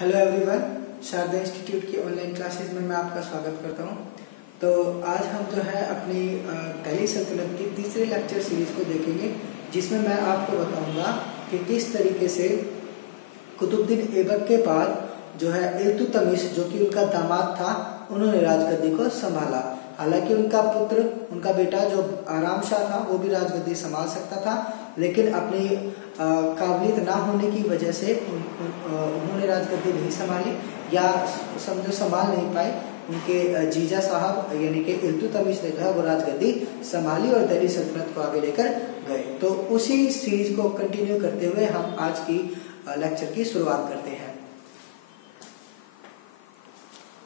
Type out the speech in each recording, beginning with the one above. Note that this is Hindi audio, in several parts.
हेलो एवरीवन, शारदा इंस्टीट्यूट की ऑनलाइन क्लासेस में मैं आपका स्वागत करता हूं। तो आज हम जो है अपनी दिल्ली सल्तनत की तीसरे लेक्चर सीरीज को देखेंगे, जिसमें मैं आपको बताऊंगा कि किस तरीके से कुतुबुद्दीन ऐबक के बाद जो है इल्तुतमिश, जो कि उनका दामाद था, उन्होंने राजगद्दी को संभाला। हालांकि उनका पुत्र, उनका बेटा जो आराम शाह था, वो भी राजगद्दी संभाल सकता था, लेकिन अपनी काबिलियत ना होने की वजह से उन्होंने राजगद्दी नहीं संभाली, या समझो संभाल नहीं पाए। उनके जीजा साहब यानी कि इल्तुतमिश ने जो है वो राजगद्दी संभाली और दिल्ली सल्तनत को आगे लेकर गए। तो उसी सीरीज को कंटिन्यू करते हुए हम आज की लेक्चर की शुरुआत करते हैं।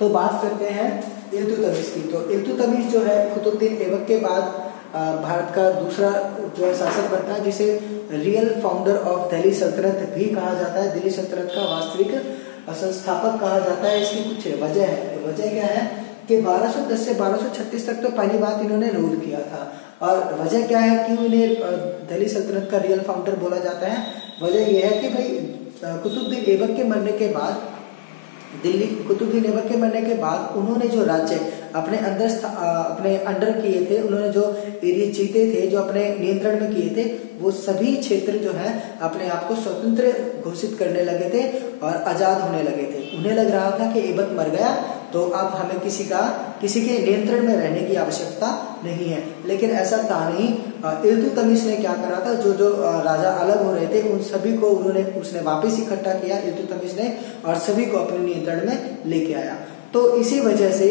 तो बात करते हैं इल्तुतमिश की। तो इल्तुतमिश जो है कुतुबुद्दीन ऐबक के बाद भारत का दूसरा जो है शासक बनता है, जिसे रियल फाउंडर ऑफ दिल्ली सल्तनत भी कहा जाता है। दिल्ली सल्तनत का वास्तविक संस्थापक कहा जाता है। इसकी कुछ वजह है। वजह क्या है कि 1210 से 1236 तक तो पहली बात इन्होंने रूल किया था। और वजह क्या है कि उन्हें दिल्ली सल्तनत का रियल फाउंडर बोला जाता है? वजह यह है कि भाई कुतुबुद्दीन ऐबक के मरने के बाद, कुतुबुद्दीन ऐबक के मरने के बाद उन्होंने जो राज्य अपने अंडर किए थे, उन्होंने जो एरिया जीते थे, जो अपने नियंत्रण में किए थे, वो सभी क्षेत्र जो है अपने आप को स्वतंत्र घोषित करने लगे थे और आजाद होने लगे थे। उन्हें लग रहा था कि ऐबक मर गया तो अब हमें किसी के नियंत्रण में रहने की आवश्यकता नहीं है, लेकिन ऐसा था नहीं। इल्तुतमिश ने क्या करा था, जो राजा अलग हो रहे थे उन सभी को उसने वापस इकट्ठा किया इल्तुतमिश ने, और सभी को अपने नियंत्रण में लेके आया। तो इसी वजह से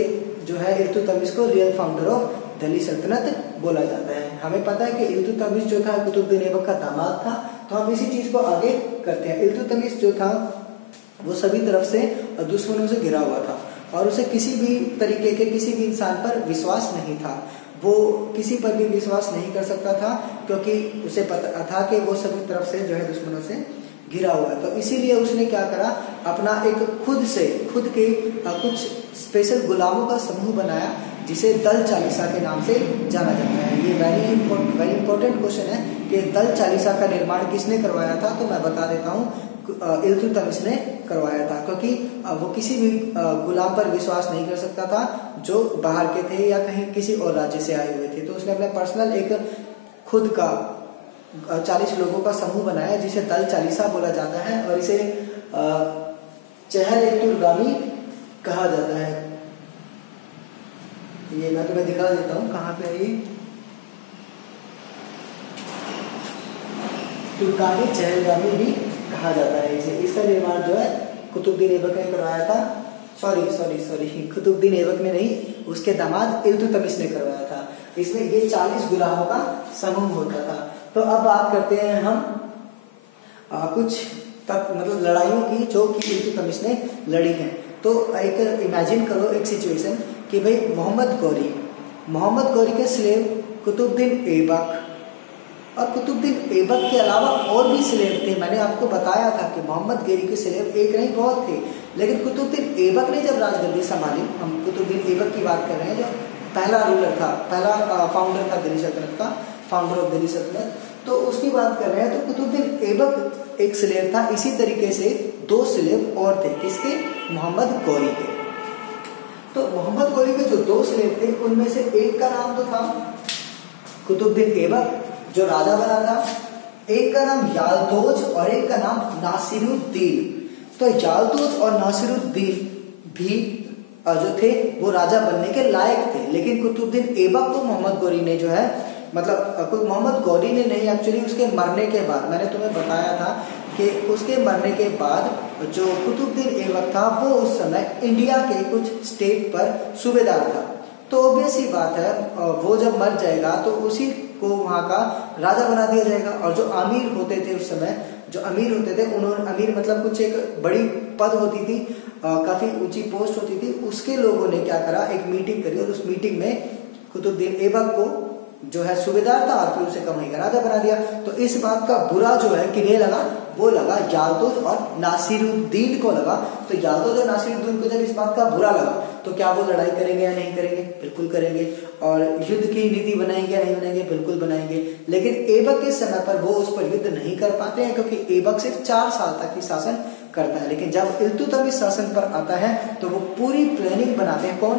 जो है इल्तुतमिश को रियल फाउंडर ऑफ दिल्ली सल्तनत बोला जाता है। हमें पता है कि इल्तुतमिश जो था कुतुबुद्दीन ऐबक का दामाद था, तो हम इसी चीज को आगे करते हैं। इल्तुतमिश जो था वो सभी तरफ से दुश्मनों से घिरा हुआ था और उसे किसी भी तरीके के किसी भी इंसान पर विश्वास नहीं था। वो किसी पर भी विश्वास नहीं कर सकता था, क्योंकि उसे पता था कि वो सभी तरफ से जो है दुश्मनों से घिरा हुआ है। तो इसीलिए उसने क्या करा, अपना एक खुद के कुछ स्पेशल गुलामों का समूह बनाया, जिसे दल चालीसा के नाम से जाना जाता है। ये वेरी इंपॉर्टेंट क्वेश्चन है कि दल चालीसा का निर्माण किसने करवाया था? तो मैं बता देता हूँ, इल्तुतमिश ने करवाया था, क्योंकि वो किसी भी गुलाम पर विश्वास नहीं कर सकता था जो बाहर के थे या कहीं किसी और राज्य से आए हुए थे। तो उसने अपने पर्सनल एक खुद का 40 लोगों का समूह बनाया, जिसे दल चालीसा बोला जाता है, और इसे चहल-ए-तुर्गामी कहा जाता है। ये मैं तुम्हें दिखा देता हूँ कहाँ पे है ये। तुर्कानी चहलगामी भी कहा जाता है इसे। इसका निर्माण जो है कुतुबुद्दीन ऐबक ने करवाया था। सॉरी कुतुबुद्दीन ऐबक ने नहीं, उसके दामाद इल्तुतमिश ने करवाया था। इसमें ये 40 गुलामों का समूह होता था। तो अब बात करते हैं हम कुछ मतलब लड़ाइयों की जो कि इल्तुतमिश ने लड़ी हैं। तो एक इमेजिन करो एक सिचुएशन कि भाई मोहम्मद गौरी के स्लेव कुतुबुद्दीन ऐबक, और कुतुबुद्दीन ऐबक के अलावा और भी स्लेव थे। मैंने आपको बताया था कि मोहम्मद गौरी के स्लेव एक नहीं बहुत थे, लेकिन कुतुबुद्दीन ऐबक ने जब राजगद्दी संभाली, हम कुतुबुद्दीन ऐबक की बात कर रहे हैं, जो पहला रूलर था, पहला फाउंडर था दिल्ली सल्तनत का, फाउंडर ऑफ दिल्ली सल्तनत, तो उसकी बात कर रहे हैं। तो कुतुबुद्दीन ऐबक एक स्लेव था। इसी तरीके से 2 स्लेव और थे, किसके? मोहम्मद गौरी के। तो मोहम्मद गौरी के जो 2 स्लेव थे, उनमें से एक का नाम तो था कुतुबुद्दीन ऐबक जो राजा बना था, एक का नाम यालदोज और एक का नाम नासिरुद्दीन। तो यालदोज और नासिरुद्दीन भी जो थे वो राजा बनने के लायक थे, लेकिन कुतुबुद्दीन ऐबक को मोहम्मद गौरी ने जो है, मतलब मोहम्मद गौरी ने नहीं, एक्चुअली उसके मरने के बाद, मैंने तुम्हें बताया था कि उसके मरने के बाद जो कुतुबुद्दीन ऐबक था वो उस समय इंडिया के कुछ स्टेट पर सूबेदार था। तो ऑब्वियस ही बात है, वो जब मर जाएगा तो उसी को वहाँ का राजा बना दिया जाएगा। और जो अमीर होते थे उस समय, जो अमीर होते थे, उन्होंने, अमीर मतलब कुछ एक बड़ी पद होती थी, काफी ऊंची पोस्ट होती थी, उसके लोगों ने क्या करा, एक मीटिंग करी और उस मीटिंग में कुतुबुद्दीन ऐबक को जो है सूबेदार था और फिर उसे कमाई का राजा बना दिया। तो इस बात का बुरा जो है किन्हें लगा? वो लगा याल्दोज और नासिरुद्दीन को लगा। तो याल्दोज और नासिरुद्दीन को जब इस बात का बुरा लगा तो क्या वो लड़ाई करेंगे या नहीं करेंगे? बिल्कुल करेंगे। और युद्ध की नीति बनाएंगे या नहीं बनाएंगे? बिल्कुल बनाएंगे। लेकिन ऐबक के समय पर वो उस पर युद्ध नहीं कर पाते हैं, क्योंकि ऐबक सिर्फ 4 साल तक ही शासन करता है। लेकिन जब इल्तुतमिश शासन पर आता है तो वो पूरी प्लानिंग बनाते हैं। कौन?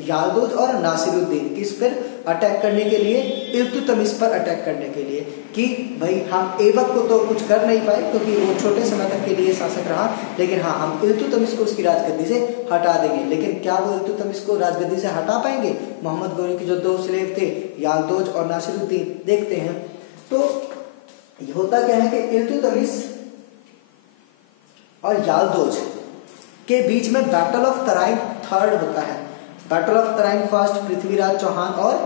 याल्दोज और नासिरुद्दीन। किस पर अटैक करने के लिए? इल्तुतमिश पर अटैक करने के लिए, कि भाई हम ऐबक को तो कुछ कर नहीं पाए क्योंकि वो छोटे समय तक के लिए शासक रहा, लेकिन हाँ हम इल्तुतमिश को उसकी राजगद्दी से हटा देंगे। लेकिन क्या वो इल्तुतमिश को राजगद्दी से हटा पाएंगे? मोहम्मद गोरी के जो 2 स्लेव थे, याल्दोज और नासिरुद्दीन, देखते हैं। तो होता क्या है कि इल्तुतमिश और याल्दोज के बीच में बैटल ऑफ तराइन थर्ड होता है। Battle of Tarain first Prithviraj Chauhan और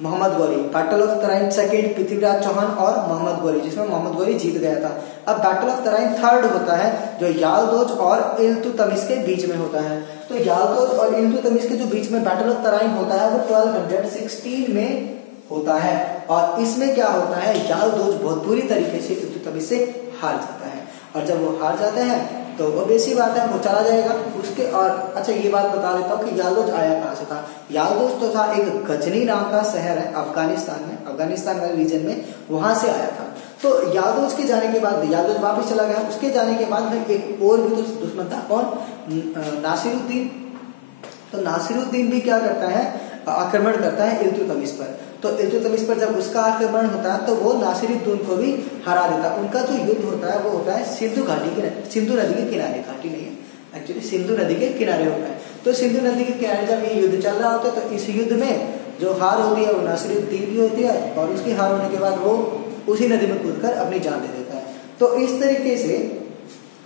Muhammad Ghori, battle of Tarain second Prithviraj Chauhan और मोहम्मद गौरी, जिसमें मोहम्मद गौरी जीत गया था। अब बैटल ऑफ तराइन थर्ड होता है जो याल्दोज और इल्तुतमिश के बीच में होता है। तो याल्दोज और इल्तुतमिश के जो बीच में बैटल ऑफ तराइन होता है वो 1216 में होता है। और इसमें क्या होता है, याल्दोज बहुत बुरी तरीके से इल्तुतमिश से हार जाता है। और जब वो हार जाते हैं तो वो बेसी बात है, वो चला जाएगा उसके। और अच्छा ये बात बता देता हूँ कि याल्दोज आया कहाँ से था। याल्दोज तो था एक गजनी नाम का शहर है अफगानिस्तान में, अफगानिस्तान वाले रीजन में, वहां से आया था। तो याल्दोज के जाने के बाद याल्दोज वापस चला गया। उसके जाने के बाद में एक और भी तो दुश्मन था, कौन? नासिरुद्दीन। तो नासिरुद्दीन भी क्या करता है, आक्रमण करता है इल्तुतमिश पर। तो इल्तुतमिश पर जब उसका आक्रमण होता है तो वो नासिरुद्दीन को भी हरा देता है। उनका जो युद्ध होता है वो होता है सिंधु घाटी के, सिंधु नदी के किनारे, घाटी नहीं है एक्चुअली, सिंधु नदी के किनारे होता है। तो सिंधु नदी के किनारे जब ये युद्ध चल रहा होता है तो इस युद्ध में जो हार होती है वो नासिरुद्दीन की होती है, और उसकी हार होने के बाद वो उसी नदी में कूदकर अपनी जान दे देता है। तो इस तरीके से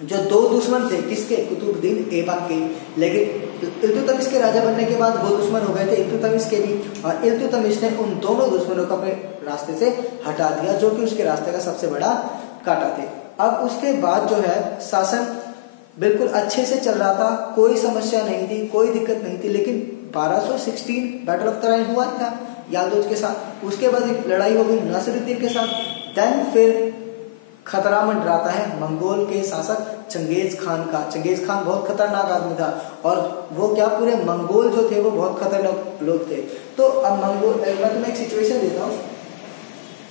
जो 2 दुश्मन थे, किसके? कुतुबुद्दीन ऐबक के। लेकिन इल्तुतमिश के राजा बनने के बाद वो दुश्मन हो गए थे इल्तुतमिश के भी, और इल्तुतमिश ने उन दोनों दुश्मनों को अपने रास्ते से हटा दिया, जो कि उसके रास्ते का सबसे बड़ा कांटा थे। अब उसके बाद जो है शासन बिल्कुल अच्छे से चल रहा था, कोई समस्या नहीं थी, कोई दिक्कत नहीं थी। लेकिन 1216 बैटल ऑफ तराइन हुआ था याल्दोज के साथ। उसके बाद एक लड़ाई हो गई नासिरुद्दीन के साथ। देन फिर खतरा मंडराता है मंगोल के शासक चंगेज खान का। चंगेज खान बहुत खतरनाक आदमी था, और वो क्या पूरे मंगोल जो थे वो बहुत खतरनाक लोग थे। तो अब मंगोल, मैं तुम्हें एक सिचुएशन देता हूँ।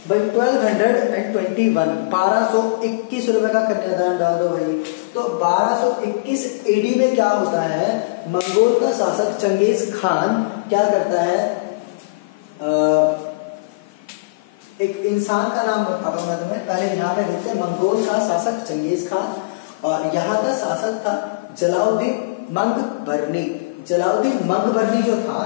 1221 1221 रुपए का कन्यादान डाल दो भाई। तो 1221 एडी में क्या होता है, मंगोल का शासक चंगेज खान क्या करता है, एक इंसान का नाम बताता हूं मैं तुम्हें, पहले यहाँ पे देखते हैं। मंगोल का शासक चंगेज खान, और यहाँ का शासक था जलालुद्दीन मंगबरनी। जलालुद्दीन मंगबरनी जो था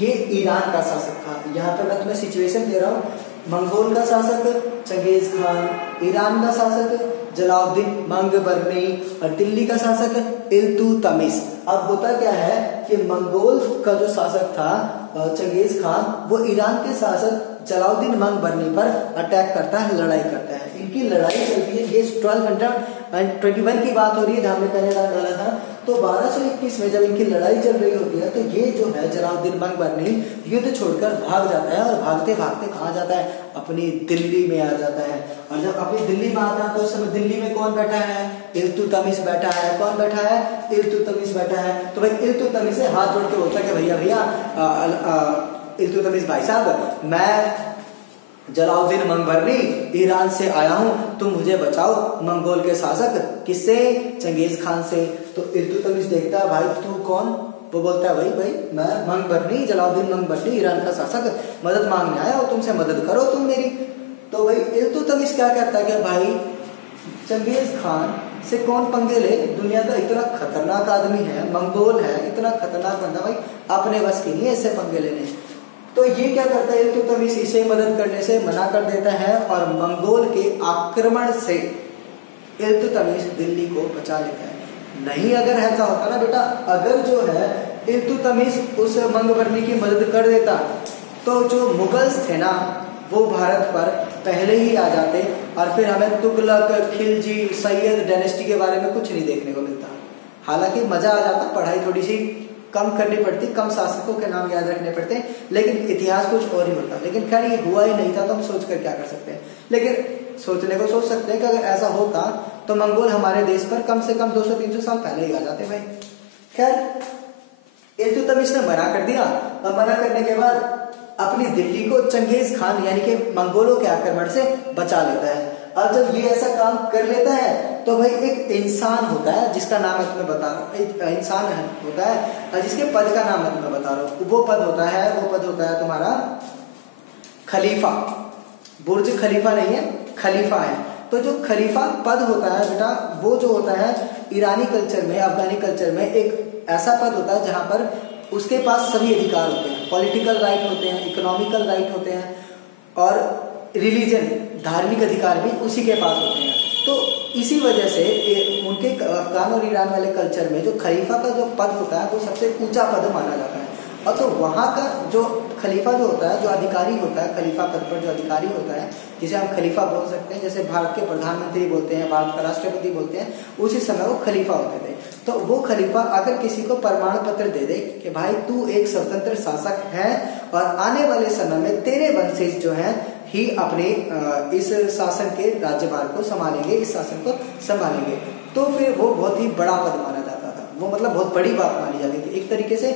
ये ईरान का शासक था। यहाँ पे मैं तुम्हें सिचुएशन दे रहा हूँ। मंगोल का शासक चंगेज खान, ईरान का शासक जलालुद्दीन मंगबरनी, और दिल्ली का शासक इल्तुतमिश। अब होता क्या है कि मंगोल का जो शासक था चंगेज खान, वो ईरान के शासक जलालुद्दीन मंगबरनी पर अटैक करता है, लड़ाई करता है। इनकी लड़ाई चलती है, ये 1221 की बात हो रही है जहाँ पे कन्यादान डाला था। तो 1221 में जब इनकी लड़ाई चल रही होती है तो ये जो है जलालुद्दीन मंगबरनी युद्ध छोड़कर भाग जाता है, और भागते भागते कहाँ जाता है, अपनी दिल्ली में आ जाता है। और जब अपनी दिल्ली में आता है तो उस समय दिल्ली में कौन बैठा है, इल्तुतमिश बैठा है। कौन बैठा है, इल्तुतमिश बैठा है। तो भाई इल्तुतमिश से हाथ जोड़ के बोलता है कि भैया भैया इल्तुतमिश भाई साहब, मैं जलालुद्दीन मंगबरनी ईरान से आया हूँ, तुम मुझे बचाओ मंगोल के शासक किससे, चंगेज खान से। तो इल्तुतमिश देखता है भाई तू कौन, वो बोलता है भाई मैं मंगबरनी, जलालुद्दीन मंगबरनी ईरान का शासक, मदद मांगने आया और तुमसे मदद करो तुम मेरी। तो भाई इल्तुतमिश क्या कहता है कि भाई चंगेज खान से कौन पंगे ले, दुनिया का इतना खतरनाक आदमी है, मंगोल है, इतना खतरनाक बंदा, भाई अपने बस की नहीं है इससे पंगे लेने। तो ये क्या करता है इल्तुतमिश, इसे मदद करने से मना कर देता है, और मंगोल के आक्रमण से इल्तुतमिश दिल्ली को बचा लेता है। नहीं अगर ऐसा होता ना बेटा, अगर जो है इल्तुतमिश उस मंगबरनी की मदद कर देता तो जो मुगल्स थे ना वो भारत पर पहले ही आ जाते, और फिर हमें तुगलक, खिलजी, सैयद डायनेस्टी के बारे में कुछ नहीं देखने को मिलता। हालांकि मजा आ जाता, पढ़ाई थोड़ी सी कम करनी पड़ती, कम शासकों के नाम याद रखने पड़ते, लेकिन इतिहास कुछ और ही होता। लेकिन खैर ये हुआ ही नहीं था, तो हम सोच कर क्या कर सकते हैं। लेकिन सोचने को सोच सकते हैं कि अगर ऐसा होता तो मंगोल हमारे देश पर कम से कम 200-300 साल पहले ही आ जाते भाई। खैर इल्तुतमिश ने मना कर दिया, और मना करने के बाद अपनी दिल्ली को चंगेज खान यानी कि मंगोलों के आक्रमण से बचा लेता है। अब जब ये ऐसा काम कर लेता है तो भाई एक इंसान होता है जिसका नाम मैं तुम्हें बता रहा हूँ, एक इंसान होता है जिसके पद का नाम मैं तुम्हें बता रहा हूँ। वो पद होता है तुम्हारा खलीफा। बुर्ज खलीफा नहीं है, खलीफा है। तो जो खलीफा पद होता है बेटा, वो जो होता है ईरानी कल्चर में, अफगानी कल्चर में एक ऐसा पद होता है जहां पर उसके पास सभी अधिकार होते हैं। पॉलिटिकल राइट होते हैं, इकोनॉमिकल राइट होते हैं, और रिलीजन धार्मिक अधिकार भी उसी के पास होते हैं। तो इसी वजह से उनके अफगान और ईरान वाले कल्चर में जो खलीफा का जो पद होता है वो सबसे ऊंचा पद माना जाता है। और तो वहाँ का जो खलीफा जो होता है, जो अधिकारी होता है, खलीफा पद पर जो अधिकारी होता है, जिसे हम खलीफा बोल सकते हैं, जैसे भारत के प्रधानमंत्री बोलते हैं, भारत का राष्ट्रपति बोलते हैं, उसी समय वो खलीफा होते थे। तो वो खलीफा अगर किसी को प्रमाण पत्र दे दे कि भाई तू एक स्वतंत्र शासक है और आने वाले समय में तेरे वंशज जो है ही अपने इस शासन के राज्यभार को संभालेंगे, इस शासन को संभालेंगे, तो फिर वो बहुत ही बड़ा पद माना जाता था। वो मतलब बहुत बड़ी बात मानी जाती थी। एक तरीके से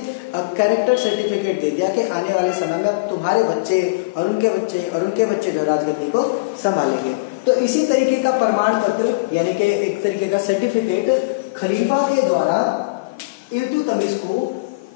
कैरेक्टर सर्टिफिकेट दे दिया कि आने वाले समय में अब तुम्हारे बच्चे और उनके बच्चे और उनके बच्चे जो राजगद्दी को संभालेंगे। तो इसी तरीके का प्रमाण पत्र यानी कि एक तरीके का सर्टिफिकेट खलीफा के द्वारा इल्तुतमिश को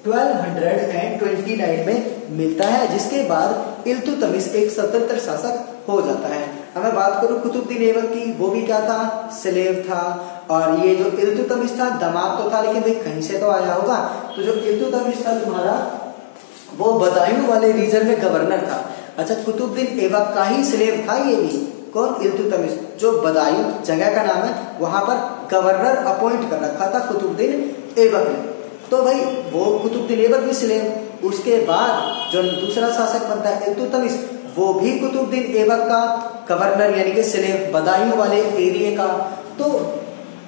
1229 में मिलता है, जिसके बाद इल्तुतमिश एक स्वतंत्र शासक हो जाता है। अब मैं बात करूं कुतुबुद्दीन ऐबक की, वो भी क्या था, स्लेव था। और ये जो इल्तुतमिश था दामाद तो था, लेकिन भाई कहीं से तो आया होगा। तो जो इल्तुतमिश था तुम्हारा, वो बदायूं वाले रीजन में गवर्नर था। अच्छा, कुतुबुद्दीन ऐबक का ही स्लेव था ये भी। कौन? इल्तुतमिश। जो बदायूं जगह का नाम है, वहां पर गवर्नर अपॉइंट कर रखा था कुतुबुद्दीन ऐबक ने। तो भाई वो कुतुबुद्दीन ऐबक भी स्लेव। उसके बाद जो दूसरा शासक बनता है इल्तुतमिश, वो भी कुतुबुद्दीन ऐबक का गवर्नर यानी कि स्लेव, बदायूं वाले एरिया का। तो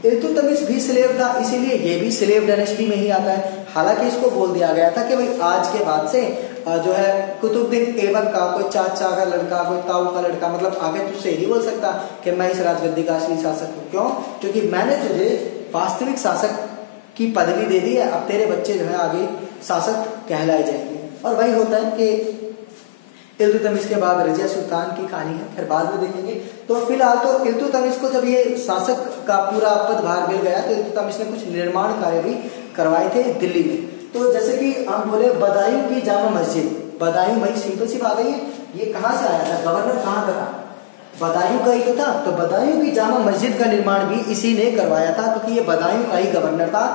इल्तुतमिश भी स्लेव था, इसीलिए ये भी स्लेव डायनेस्टी में ही आता है। हालांकि इसको बोल दिया गया था कि भाई आज के बाद से जो है कुतुबुद्दीन ऐबक का कोई चाचा का लड़का, कोई ताऊ का लड़का, मतलब आगे तुझसे नहीं बोल सकता कि मैं इस राजगद्दी का असली शासक हूँ। क्यों? क्योंकि मैंने तुझे वास्तविक शासक की पदवी दे दी है, अब तेरे बच्चे जो है आगे शासक कहलाए जाएंगे। और वही होता है कि इल्तुतमिश के बाद रजिया सुल्तान की कहानी है, फिर बाद में देखेंगे। तो फिलहाल तो इल्तुतमिश को जब ये शासक का पूरा पदभार मिल गया तो इल्तुतमिश ने कुछ निर्माण कार्य भी करवाए थे दिल्ली में। तो जैसे कि हम बोले बदायूं की जामा मस्जिद, बदायूं भाई सिंपल सी बात है, ये कहाँ से आया था, गवर्नर कहाँ का था, बदायूं का ही तो था। तो बदायूं की जामा मस्जिद का निर्माण भी इसी ने करवाया था, क्योंकि ये बदायूं का ही गवर्नर था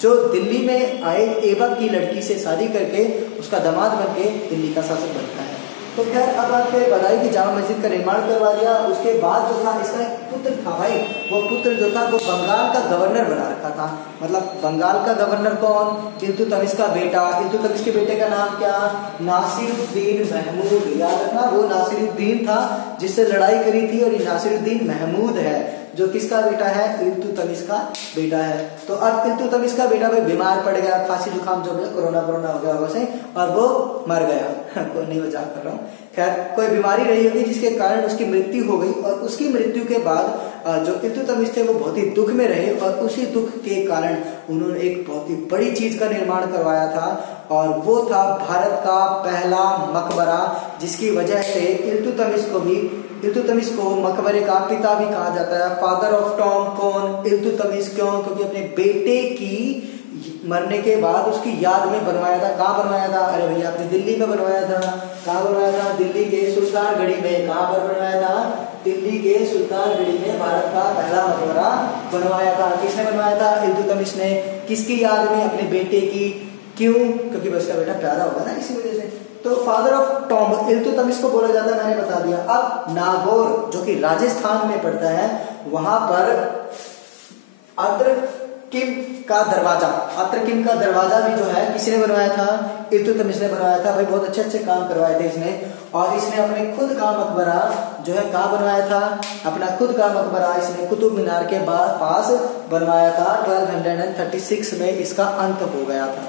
जो दिल्ली में आए ऐबक की लड़की से शादी करके उसका दामाद बन के दिल्ली का शासक बनता है। तो खैर अब आपके बदायूं की जामा मस्जिद का निर्माण करवा दिया। उसके बाद जो था इसका एक पुत्र था भाई, वो पुत्र जो था वो बंगाल का गवर्नर बना रखा था। मतलब बंगाल का गवर्नर कौन? इल्तुतमिश का बेटा। इल्तुतमिश के बेटे का नाम क्या? नासिरुद्दीन महमूद। याद रखना, वो नासिरुद्दीन था जिससे लड़ाई करी थी, और ये नासिरुद्दीन महमूद है जो किसका बेटा है? इल्तुतमिश का बेटा है। तो अब इल्तुतमिश का बेटा भाई बीमार पड़ गया, खांसी जुकाम जो गया, कोरोना हो गया वैसे, और वो मर गया। कोई नहीं, मजाक कर रहा हूँ। खैर कोई बीमारी रही होगी जिसके कारण उसकी मृत्यु हो गई, और उसकी मृत्यु के बाद जो इल्तुतमिश थे वो बहुत ही दुख में रहे, और उसी दुख के कारण उन्होंने एक बहुत ही बड़ी चीज का निर्माण करवाया था, और वो था भारत का पहला मकबरा, जिसकी वजह से इल्तुतमिश को मकबरे का पिता भी कहा जाता है, फादर ऑफ टॉम। कौन? इल्तुतमिश। क्यों? क्योंकि अपने बेटे की मरने के बाद उसकी याद में बनवाया था। कहाँ बनवाया था? अरे भैया अपने दिल्ली में बनवाया था। कहाँ बनवाया था? दिल्ली के सुल्तानगढ़ी में। कहाँ पर बनवाया था? दिल्ली के सुल्तानगढ़ी में भारत का पहला मकबरा बनवाया था। किसने बनवाया था? इल्तुतमिश ने। किसकी याद में? अपने बेटे की। क्यों? क्योंकि उसका बेटा प्यारा होगा ना, इसी वजह से। तो फादर ऑफ टॉम्ब इल्तुतमिश को बोला जाता है, मैंने बता दिया। अब नागौर जो कि राजस्थान में पड़ता है, वहां पर अत्रकिम का दरवाजा भी जो है किसने बनवाया था? इल्तुतमिश ने बनवाया था। भाई बहुत अच्छे अच्छे काम करवाए थे इसने। और इसने अपने खुद का मकबरा जो है कहाँ बनवाया था? अपना खुद का मकबरा इसने कुतुब मीनार के पास बनवाया था। 1236 में इसका अंत हो गया था।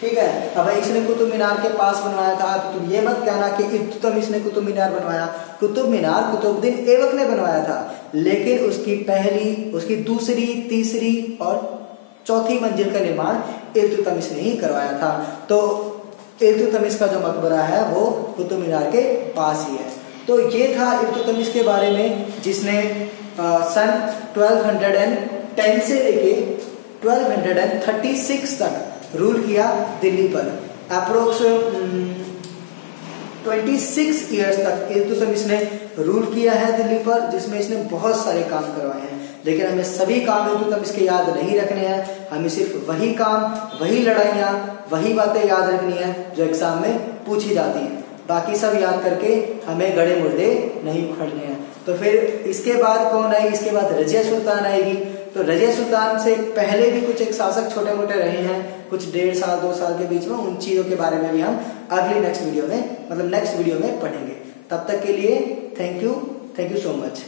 ठीक है। अब इसने कुतुब मीनार के पास बनवाया था, तो तुम ये मत कहना कि इल्तुतमिश ने कुतुब मीनार बनवाया। कुतुब मीनार कुतुबुद्दीन ऐबक ने बनवाया था, लेकिन उसकी पहली, उसकी दूसरी, तीसरी और चौथी मंजिल का निर्माण इल्तुतमिश ने ही करवाया था। तो इल्तुतमिश का जो मकबरा है वो कुतुब मीनार के पास ही है। तो ये था इल्तुतमिश के बारे में, जिसने सन 1210 से लेके 1236 तक रूल किया दिल्ली पर। अप्रोक्स 26 ईयर्स तक इल्तुतमिश ने रूल किया है दिल्ली पर, जिसमें इसने बहुत सारे काम करवाए हैं। लेकिन हमें सभी काम इल्तुतमिश के याद नहीं रखने हैं, हमें सिर्फ वही काम, वही लड़ाइयाँ, वही बातें याद रखनी है जो एग्जाम में पूछी जाती हैं। बाकी सब याद करके हमें गड़े मुर्दे नहीं उखड़ने हैं। तो फिर इसके बाद कौन आएगी? इसके बाद रजिया सुल्तान आएगी। तो रजिया सुल्तान से पहले भी कुछ एक शासक छोटे मोटे रहे हैं, कुछ 1.5 साल 2 साल के बीच में। उन चीजों के बारे में भी हम अगली नेक्स्ट वीडियो में पढ़ेंगे। तब तक के लिए थैंक यू सो मच।